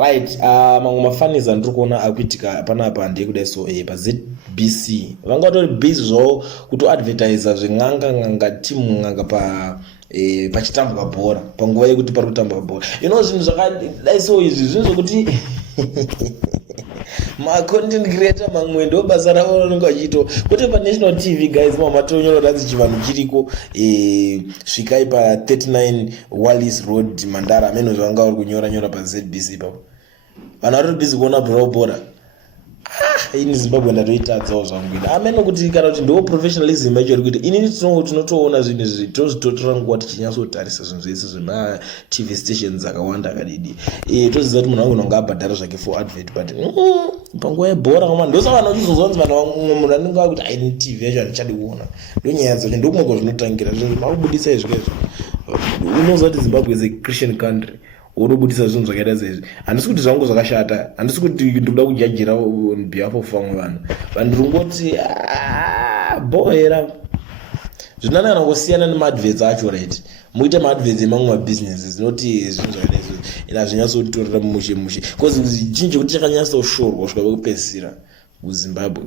Right, mamwe mafaniza ndiri kuona akuitika panapa ndekuda so paZBC vanga vatori busy zvawo kutoadvertisa zveng'anga timu ng'anga pachitambwa bhora panguva yekuti pari kutambwa bhora zvinhu zvakadai so izvi zvinhu zvokuti macontent creator mamwe ndo basa ravo ranenge vachiito kuti paNational TV guys mamatonyororadzi chivanhu chiriko svikai pa39 Wallis Road Mandara amene zvanga vari kunyora paZBC ipapo vanhu vari busy kuona bhora ini Zimbabwe ndatoitadzawo zvangu ine amene kuti kana kuti ndo professionalism yacho iri kuita inini tinotoona zvinhu izvi tozvitora nguva tichinyatsotarisa zvinhu zvese zvema-TV stations akawanda akadidi toziva kuti munhu wangu unonga abhadhara zvake for advert but panguva yebhora kama ndosa vanhu vachizozonzi vanhu munhu anenge akuti aini TV yacho handichadi kuona ndonyaya dzacho ndokumwe kwazvinotangira makubudisa izvikeizvo unoziva kuti Zimbabwe is a Christian country unobudisa zvinhu zvakaita sezvi handisi kuti zvangu zvakashata handisi kuti ndikuda kujajira on behalf of vamwe vanhu ringoti bohera zvinanana kusiyana nemaadverts acho right muite maadverts emamwe mabusinesses zinoti zvinhu zvakaita izvo ina zvinyatsotorera mushe because chinji kuti chakanyatsoshorwa kusvika kwekupedzisira kuZimbabwe.